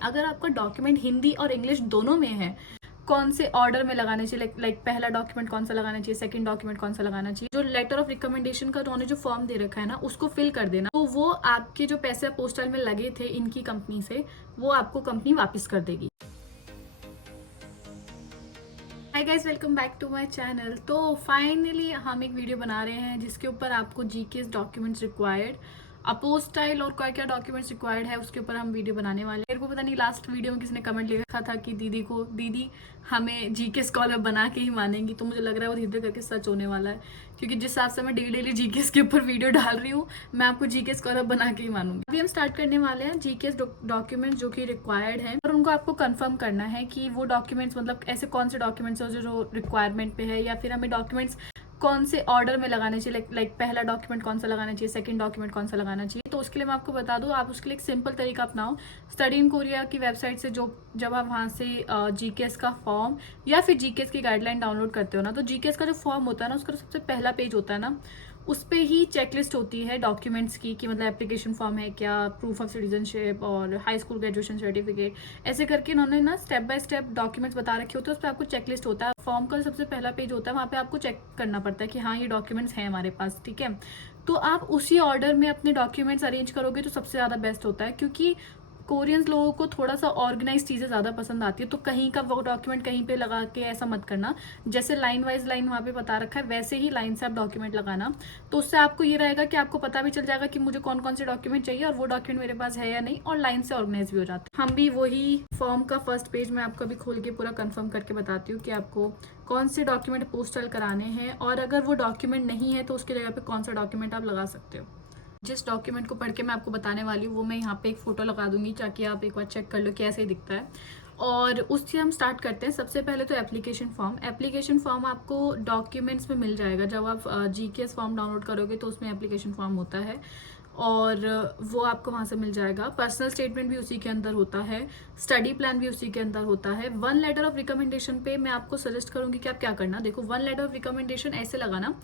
अगर आपका डॉक्यूमेंट हिंदी और इंग्लिश दोनों में है, कौन से ऑर्डर में लगाने चाहिए, लाइक पहला डॉक्यूमेंट कौन सा लगाना चाहिए, सेकंड डॉक्यूमेंट कौन सा लगाना चाहिए, जो लेटर ऑफ रिकमेंडेशन का उन्होंने जो फॉर्म दे रखा है ना, उसको फिल कर देना। तो वो आपके जो पैसे पोस्टल में लगे थे इनकी कंपनी से, वो आपको कंपनी वापस कर देगी। Hi guys, welcome back to my channel. तो फाइनली हम एक वीडियो बना रहे हैं जिसके ऊपर आपको जीके डॉक्यूमेंट्स रिक्वायर्ड, अपोस्टाइल और क्या क्या डॉक्यूमेंट्स रिक्वायर्ड है उसके ऊपर हम वीडियो बनाने वाले हैं। मेरे को पता नहीं लास्ट वीडियो में किसी ने कमेंट लिखा था कि दीदी हमें जीके स्कॉलर बना के ही मानेंगी, तो मुझे लग रहा है वो धीरे धीरे करके सच होने वाला है, क्योंकि जिस हिसाब से मैं डेली जीके के ऊपर वीडियो डाल रही हूँ, मैं आपको जीके स्कॉलर बना के ही मानूंगी। अभी हम स्टार्ट करने वाले हैं जीके डॉक्यूमेंट्स जो कि रिक्वायर्ड है, और उनको आपको कंफर्म करना है कि वो डॉक्यूमेंट्स मतलब ऐसे कौन से डॉक्यूमेंट्स है जो रिक्वायरमेंट पे है, या फिर हमें डॉक्यूमेंट्स कौन से ऑर्डर में लगाने चाहिए, लाइक पहला डॉक्यूमेंट कौन सा लगाना चाहिए, सेकंड डॉक्यूमेंट कौन सा लगाना चाहिए। तो उसके लिए मैं आपको बता दूं, आप उसके लिए एक सिंपल तरीका अपनाओ। स्टडी इन कोरिया की वेबसाइट से जब आप वहाँ से जीकेएस का फॉर्म या फिर जीकेएस की गाइडलाइन डाउनलोड करते हो ना, तो जीकेएस का जो फॉर्म होता है ना, उसका सबसे पहला पेज होता है ना, उस पर ही चेकलिस्ट होती है डॉक्यूमेंट्स की, कि मतलब एप्लीकेशन फॉर्म है क्या, प्रूफ ऑफ सिटीजनशिप और हाई स्कूल ग्रेजुएशन सर्टिफिकेट, ऐसे करके इन्होंने ना स्टेप बाय स्टेप डॉक्यूमेंट्स बता रखे होते हैं। उस पर आपको चेकलिस्ट होता है। फॉर्म का सबसे पहला पेज होता है, वहाँ पे आपको चेक करना पड़ता है कि हाँ ये डॉक्यूमेंट्स हैं हमारे पास, ठीक है। तो आप उसी ऑर्डर में अपने डॉक्यूमेंट्स अरेंज करोगे तो सबसे ज़्यादा बेस्ट होता है, क्योंकि कोरियंस लोगों को थोड़ा सा ऑर्गेनाइज चीज़ें ज़्यादा पसंद आती है। तो कहीं का वो डॉक्यूमेंट कहीं पे लगा के ऐसा मत करना, जैसे लाइन वाइज लाइन वहाँ पे बता रखा है वैसे ही लाइन से आप डॉक्यूमेंट लगाना। तो उससे आपको ये रहेगा कि आपको पता भी चल जाएगा कि मुझे कौन कौन से डॉक्यूमेंट चाहिए और वो डॉक्यूमेंट मेरे पास है या नहीं, और लाइन से ऑर्गेनाइज भी हो जाते हैं। हम भी वही फॉर्म का फर्स्ट पेज मैं आपको अभी खोल के पूरा कंफर्म करके बताती हूँ कि आपको कौन से डॉक्यूमेंट पोस्टल कराने हैं, और अगर वो डॉक्यूमेंट नहीं है तो उसकी जगह पे कौन सा डॉक्यूमेंट आप लगा सकते हो। जिस डॉक्यूमेंट को पढ़ के मैं आपको बताने वाली हूँ वो मैं यहाँ पे एक फ़ोटो लगा दूंगी, ताकि आप एक बार चेक कर लो कि ऐसे ही दिखता है। और उससे हम स्टार्ट करते हैं। सबसे पहले तो एप्लीकेशन फॉर्म आपको डॉक्यूमेंट्स में मिल जाएगा। जब आप जीकेएस फॉर्म डाउनलोड करोगे तो उसमें एप्लीकेशन फॉर्म होता है, और वो आपको वहाँ से मिल जाएगा। पर्सनल स्टेटमेंट भी उसी के अंदर होता है, स्टडी प्लान भी उसी के अंदर होता है। वन लेटर ऑफ रिकमेंडेशन पे मैं आपको सजेस्ट करूंगी कि आप क्या करना। देखो, वन लेटर ऑफ रिकमेंडेशन ऐसे लगाना,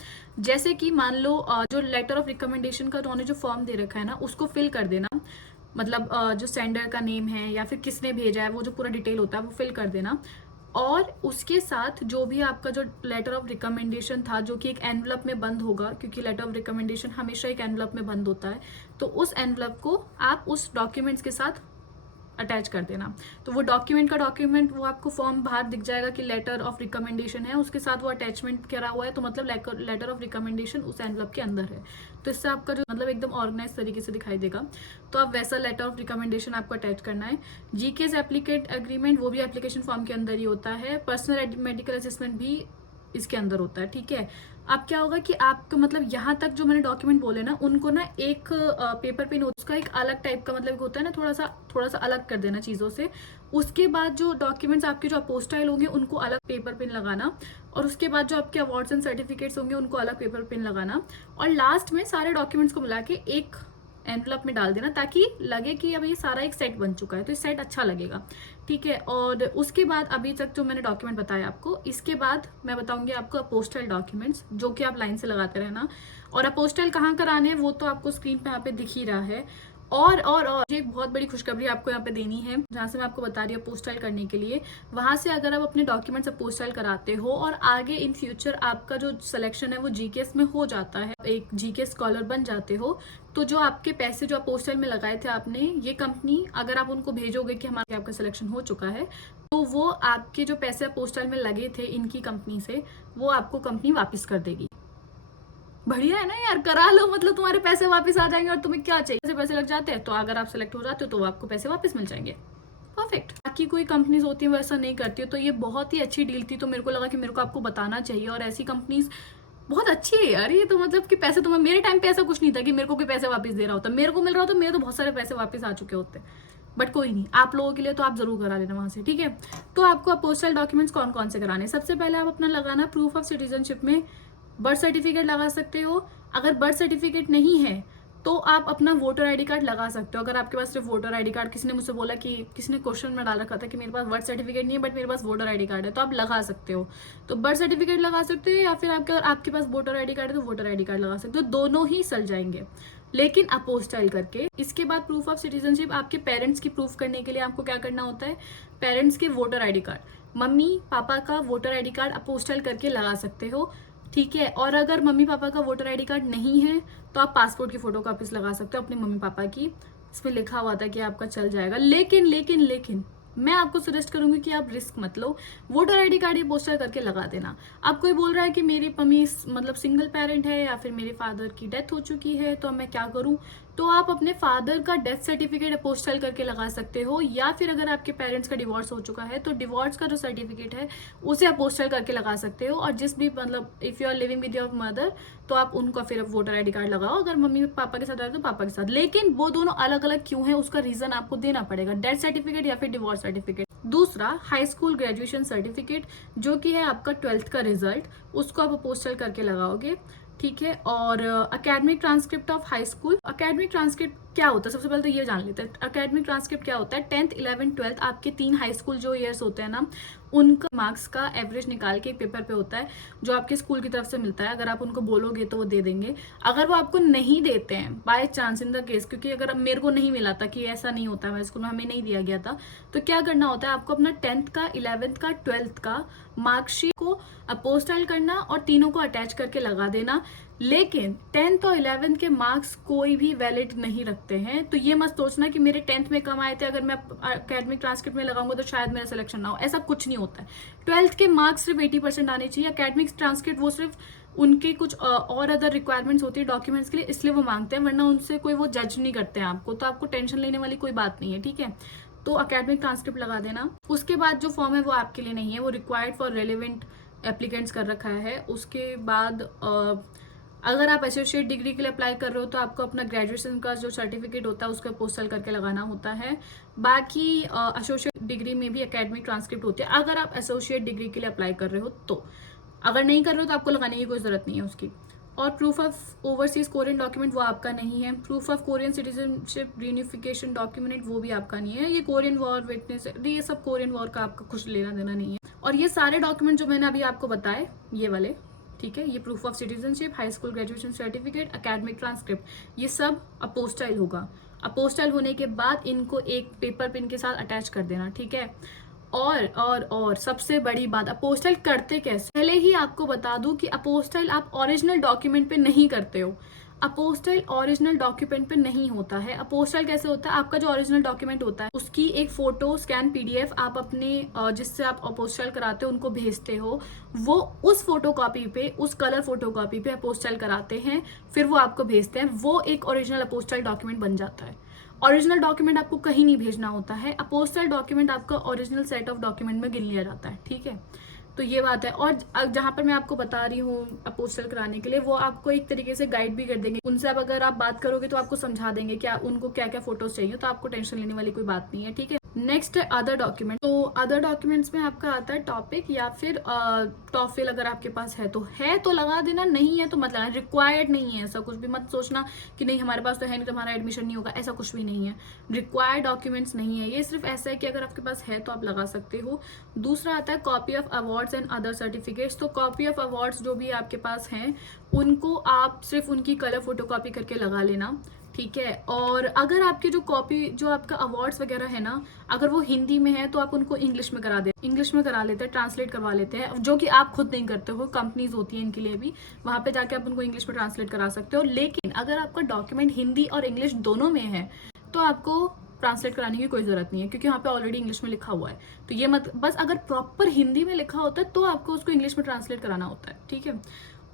जैसे कि मान लो जो लेटर ऑफ रिकमेंडेशन का उन्होंने जो फॉर्म दे रखा है ना, उसको फिल कर देना। मतलब जो सेंडर का नेम है या फिर किसने भेजा है, वो जो पूरा डिटेल होता है वो फिल कर देना। और उसके साथ जो भी आपका जो लेटर ऑफ रिकमेंडेशन था, जो कि एक एनवलप में बंद होगा, क्योंकि लेटर ऑफ रिकमेंडेशन हमेशा एक एनवलप में बंद होता है, तो उस एनवलप को आप उस डॉक्यूमेंट्स के साथ अटैच कर देना। तो वो डॉक्यूमेंट वो आपको फॉर्म बाहर दिख जाएगा कि लेटर ऑफ रिकमेंडेशन है, उसके साथ वो अटैचमेंट करा हुआ है, तो मतलब लेटर ऑफ रिकमेंडेशन उस एनवलप के अंदर है। तो इससे आपका जो मतलब एकदम ऑर्गेनाइज तरीके से दिखाई देगा। तो आप वैसा लेटर ऑफ रिकमेंडेशन आपको अटैच करना है। जीकेएस एप्लीकेट एग्रीमेंट वो भी एप्लीकेशन फॉर्म के अंदर ही होता है। पर्सनल मेडिकल असेसमेंट भी इसके अंदर होता है, ठीक है। अब क्या होगा कि आपको मतलब यहाँ तक जो मैंने डॉक्यूमेंट बोले ना, उनको ना एक पेपर पे नोट्स का एक अलग टाइप का मतलब होता है ना, थोड़ा सा अलग कर देना चीज़ों से। उसके बाद जो डॉक्यूमेंट्स आपके जो अपोस्टाइल होंगे उनको अलग पेपर पिन लगाना, और उसके बाद जो आपके अवार्ड्स एंड सर्टिफिकेट्स होंगे उनको अलग पेपर पिन लगाना, और लास्ट में सारे डॉक्यूमेंट्स को मिला के एक एनवलप में डाल देना, ताकि लगे कि अब ये सारा एक सेट बन चुका है, तो इस सेट अच्छा लगेगा, ठीक है। और उसके बाद अभी तक जो मैंने डॉक्यूमेंट बताया आपको, इसके बाद मैं बताऊंगी आपको अपोस्टल डॉक्यूमेंट्स, जो कि आप लाइन से लगाते रहना। और अपोस्टल कहाँ कराने हैं वो तो आपको स्क्रीन पे यहाँ पे दिख ही रहा है। और मुझे एक बहुत बड़ी खुशखबरी आपको यहाँ पे देनी है, जहाँ से मैं आपको बता रही हूँ पोस्टाइल करने के लिए। वहां से अगर आप अपने डॉक्यूमेंट्स पोस्टाइल कराते हो और आगे इन फ्यूचर आपका जो सिलेक्शन है वो जीकेएस में हो जाता है, एक जीकेएस स्कॉलर बन जाते हो, तो जो आपके पैसे जो पोस्टल में लगाए थे आपने, ये कंपनी अगर आप उनको भेजोगे कि हमारा आपका सिलेक्शन हो चुका है, तो वो आपके जो पैसे पोस्टल में लगे थे इनकी कंपनी से, वो आपको कंपनी वापस कर देगी। बढ़िया है ना यार, करा लो, मतलब तुम्हारे पैसे वापस आ जाएंगे, और तुम्हें क्या चाहिए, पैसे लग जाते हैं तो अगर आप सेलेक्ट हो जाते हो तो आपको पैसे वापस मिल जाएंगे। परफेक्ट। बाकी कोई कंपनीज होती है वो ऐसा नहीं करती है, तो ये बहुत ही अच्छी डील थी, तो मेरे को लगा कि मेरे को आपको बताना चाहिए। और ऐसी कंपनीज बहुत अच्छी है यार ये, तो मतलब कि पैसे तुम्हें, मेरे टाइम पे ऐसा कुछ नहीं था कि मेरे को कोई पैसे वापस दे रहा होता, मेरे को मिल रहा होता, मेरे तो बहुत सारे पैसे वापस आ चुके होते। बट कोई नहीं, आप लोगों के लिए तो आप जरूर करा लेना वहां से, ठीक है। तो आपको पोस्टल डॉक्यूमेंट्स कौन कौन से कराने, सबसे पहले आप अपना लगाना प्रूफ ऑफ सिटीजनशिप में बर्थ सर्टिफिकेट लगा सकते हो। अगर बर्थ सर्टिफिकेट नहीं है तो आप अपना वोटर आईडी कार्ड लगा सकते हो। अगर आपके पास सिर्फ वोटर आईडी कार्ड, किसी ने मुझसे बोला कि किसी ने क्वेश्चन में डाल रखा था कि मेरे पास बर्थ सर्टिफिकेट नहीं है बट मेरे पास वोटर आईडी कार्ड है, तो आप लगा सकते हो। तो बर्थ सर्टिफिकेट लगा सकते हो, या फिर आपके पास वोटर आईडी कार्ड है तो वोटर आईडी कार्ड लगा सकते हो, दोनों ही चल जाएंगे। लेकिन अपोस्टाइल करके। इसके बाद प्रूफ ऑफ सिटीजनशिप आपके पेरेंट्स की प्रूफ करने के लिए आपको क्या करना होता है, पेरेंट्स के voter ID card, mummy papa का वोटर आईडी कार्ड अपोस्टाइल करके लगा सकते हो, ठीक है। और अगर मम्मी पापा का वोटर आईडी कार्ड नहीं है तो आप पासपोर्ट की फोटो कॉपीज लगा सकते हो अपने मम्मी पापा की, इसमें लिखा हुआ था कि आपका चल जाएगा। लेकिन लेकिन लेकिन मैं आपको सजेस्ट करूंगी कि आप रिस्क मत लो, वोटर आईडी कार्ड ये पोस्टर करके लगा देना। अब कोई बोल रहा है कि मेरी मम्मी मतलब सिंगल पेरेंट है या फिर मेरे फादर की डेथ हो चुकी है तो मैं क्या करूं, तो आप अपने फादर का डेथ सर्टिफिकेट अपोस्टाइल करके लगा सकते हो, या फिर अगर आपके पेरेंट्स का डिवोर्स हो चुका है तो डिवोर्स का जो सर्टिफिकेट है उसे अपोस्टाइल करके लगा सकते हो। और जिस भी मतलब if you are living with your mother तो आप उनका फिर वोटर आईडी कार्ड लगाओ, अगर मम्मी पापा के साथ आए तो पापा के साथ। लेकिन वो दोनों अलग अलग क्यों है उसका रीजन आपको देना पड़ेगा, डेथ सर्टिफिकेट या फिर डिवोर्स सर्टिफिकेट। दूसरा हाई स्कूल ग्रेजुएशन सर्टिफिकेट जो कि है आपका 12th का रिजल्ट, उसको आप अपोस्टाइल करके लगाओगे, ठीक है। और academic transcript of high school, academic transcript क्या होता है सबसे पहले तो ये जान लेते हैं। अकेडमिक ट्रांसक्रिप्ट क्या होता है, 10th 11th 12th आपके 3 हाई स्कूल जो ईयर्स होते हैं ना, उनका मार्क्स का एवरेज निकाल के एक पेपर पे होता है जो आपके स्कूल की तरफ से मिलता है। अगर आप उनको बोलोगे तो वो दे देंगे। अगर वो आपको नहीं देते हैं by chance in the case, क्योंकि अगर मेरे को नहीं मिला था कि ऐसा नहीं होता है, हमारे स्कूल में हमें नहीं दिया गया था, तो क्या करना होता है आपको अपना 10th का 11th का 12th का मार्कशीट को अपोस्टाइल करना और तीनों को अटैच करके लगा देना। लेकिन 10th और 11th के मार्क्स कोई भी वैलिड नहीं रखते हैं, तो ये मत सोचना कि मेरे 10th में कम आए थे अगर मैं अकेडमिक ट्रांसक्रिप्ट में लगाऊंगा तो शायद मेरा सिलेक्शन ना हो, ऐसा कुछ नहीं होता है। 12th के मार्क्स सिर्फ 80% आने चाहिए। अकेडमिक ट्रांसक्रिप्ट वो सिर्फ उनके कुछ और अदर रिक्वायरमेंट्स होती है डॉक्यूमेंट्स के लिए, इसलिए वो मांगते हैं, वरना उनसे कोई वो जज नहीं करते हैं आपको, तो आपको टेंशन लेने वाली कोई बात नहीं है, ठीक है। तो अकेडमिक ट्रांसक्रिप्ट लगा देना। उसके बाद जो फॉर्म है वो आपके लिए नहीं है, वो रिक्वायर्ड फॉर रेलिवेंट एप्लीकेंट्स कर रखा है। उसके बाद अगर आप एसोसिएट डिग्री के लिए अप्लाई कर रहे हो तो आपको अपना ग्रेजुएशन का जो सर्टिफिकेट होता है उसका पोस्टल करके लगाना होता है। बाकी एसोसिएट डिग्री में भी एकेडमिक ट्रांसक्रिप्ट होती है अगर आप एसोसिएट डिग्री के लिए अप्लाई कर रहे हो तो। अगर नहीं कर रहे हो तो आपको लगाने की कोई जरूरत नहीं है उसकी। और proof of overseas Korean document वो आपका नहीं है। Proof of Korean citizenship reunification document वो भी आपका नहीं है। ये कोरियन वॉर विटनेस, ये सब कोरियन वॉर का आपका कुछ लेना देना नहीं है। और ये सारे डॉक्यूमेंट जो मैंने अभी आपको बताए ये वाले, ठीक है, ये proof of citizenship, high school graduation certificate, academic transcript, ये सब अपोस्टाइल होगा। अपोस्टाइल होने के बाद इनको एक पेपर पिन के साथ अटैच कर देना, ठीक है। और सबसे बड़ी बात, अपोस्टाइल करते कैसे, पहले ही आपको बता दूं कि अपोस्टाइल आप ओरिजिनल डॉक्यूमेंट पे नहीं करते हो। अपोस्टाइल ओरिजिनल डॉक्यूमेंट पे नहीं होता है। अपोस्टाइल कैसे होता है, आपका जो ओरिजिनल डॉक्यूमेंट होता है उसकी एक फोटो स्कैन पीडीएफ आप अपने जिससे आप अपोस्टाइल कराते हो उनको भेजते हो, वो उस फोटो कॉपी पे, उस कलर फोटो कॉपी पे अपोस्टाइल कराते हैं, फिर वो आपको भेजते हैं, वो एक ओरिजिनल अपोस्टाइल डॉक्यूमेंट बन जाता है। ओरिजिनल डॉक्यूमेंट आपको कहीं नहीं भेजना होता है, अपोस्टाइल डॉक्यूमेंट आपका ओरिजिनल सेट ऑफ डॉक्यूमेंट में गिन लिया जाता है, ठीक है। तो ये बात है। और जहां पर मैं आपको बता रही हूँ अपोस्टाइल कराने के लिए, वो आपको एक तरीके से गाइड भी कर देंगे। उनसे अब अगर आप बात करोगे तो आपको समझा देंगे क्या उनको क्या क्या फोटोज चाहिए, तो आपको टेंशन लेने वाली कोई बात नहीं है, ठीक है। नेक्स्ट है अदर डॉक्यूमेंट। तो अदर डॉक्यूमेंट्स में आपका आता है टॉपिक या फिर टॉफिल, अगर आपके पास है तो लगा देना, नहीं है तो मत लगाना। रिक्वायर्ड नहीं है, ऐसा कुछ भी मत सोचना कि नहीं हमारे पास तो है नहीं तो हमारा एडमिशन नहीं होगा, ऐसा कुछ भी नहीं है। रिक्वायर्ड डॉक्यूमेंट्स नहीं है, ये सिर्फ ऐसा है कि अगर आपके पास है तो आप लगा सकते हो। दूसरा आता है copy of awards and other certificates. तो कॉपी ऑफ अवार्ड्स जो भी आपके पास हैं उनको आप सिर्फ उनकी कलर फोटो कॉपी करके लगा लेना, ठीक है। और अगर आपकी जो कॉपी, जो आपका अवार्ड्स वगैरह है ना, अगर वो हिंदी में है तो आप उनको इंग्लिश में करा लेते हैं, ट्रांसलेट करवा लेते हैं, जो कि आप खुद नहीं करते हो, कंपनीज होती है इनके लिए भी, वहां पे जाके आप उनको इंग्लिश में ट्रांसलेट करा सकते हो। लेकिन अगर आपका डॉक्यूमेंट हिंदी और इंग्लिश दोनों में है तो आपको ट्रांसलेट कराने की कोई जरूरत नहीं है, क्योंकि वहाँ पे ऑलरेडी इंग्लिश में लिखा हुआ है। तो ये मत, बस अगर प्रॉपर हिंदी में लिखा होता है तो आपको उसको इंग्लिश में ट्रांसलेट कराना होता है, ठीक है।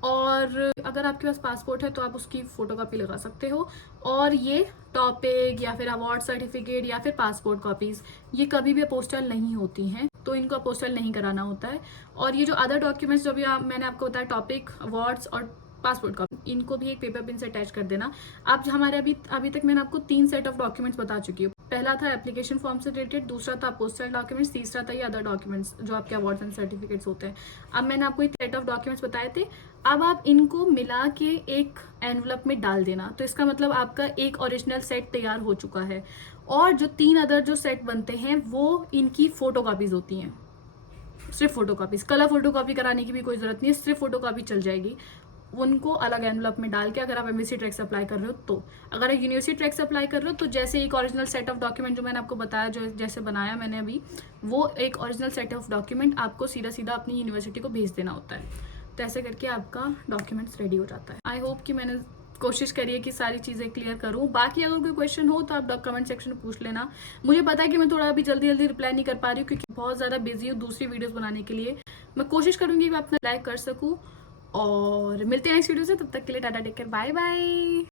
और अगर आपके पास पासपोर्ट है तो आप उसकी फोटोकॉपी लगा सकते हो। और ये टॉपिक या फिर अवार्ड सर्टिफिकेट या फिर पासपोर्ट कॉपीज, ये कभी भी अपोस्टाइल नहीं होती हैं, तो इनको अपोस्टाइल नहीं कराना होता है। और ये जो अदर डॉक्यूमेंट्स जो भी मैंने आपको बताया, टॉपिक, अवार्ड्स और पासपोर्ट कॉपी, इनको भी एक पेपर पिन से अटैच कर देना। अब हमारे अभी तक मैंने आपको 3 सेट ऑफ डॉक्यूमेंट्स बता चुकी हूँ। पहला था एप्लीकेशन फॉर्म से रिलेटेड, दूसरा था पोस्टल डॉक्यूमेंट्स, तीसरा था ये अदर डॉक्यूमेंट्स जो आपके अवार्ड्स एंड सर्टिफिकेट्स होते हैं। अब मैंने आपको एक सेट ऑफ डॉक्यूमेंट्स बताए थे, अब आप इनको मिला के एक एनवलप में डाल देना, तो इसका मतलब आपका एक ओरिजिनल सेट तैयार हो चुका है। और जो 3 अदर जो सेट बनते हैं वो इनकी फोटो कॉपीज होती हैं, सिर्फ photo copies, colour photo copy कराने की भी कोई जरूरत नहीं है, सिर्फ फोटो कॉपी चल जाएगी। उनको अलग एनवलप में डाल के, अगर आप एमबीसी ट्रैक से अप्लाई कर रहे हो तो। अगर आप यूनिवर्सिटी ट्रैक से अप्लाई कर रहे हो तो जैसे एक ओरिजिनल सेट ऑफ डॉक्यूमेंट जो मैंने आपको बताया, जो जैसे बनाया मैंने अभी, वो एक ओरिजिनल सेट ऑफ डॉक्यूमेंट आपको सीधा सीधा अपनी यूनिवर्सिटी को भेज देना होता है। तो ऐसे करके आपका डॉक्यूमेंट्स रेडी हो जाता है। आई होप कि मैंने कोशिश करिए कि सारी चीज़ें क्लियर करूं। बाकी अगर कोई क्वेश्चन हो तो आप कमेंट सेक्शन में पूछ लेना। मुझे पता है कि मैं थोड़ा अभी जल्दी जल्दी रिप्लाई नहीं कर पा रही हूँ क्योंकि बहुत ज़्यादा बिजी हूँ दूसरी वीडियोस बनाने के लिए। मैं कोशिश करूंगी कि मैं अपना लाइक कर सकूँ, और मिलते हैं नेक्स्ट वीडियो से। तब तक के लिए tata, take care, bye bye.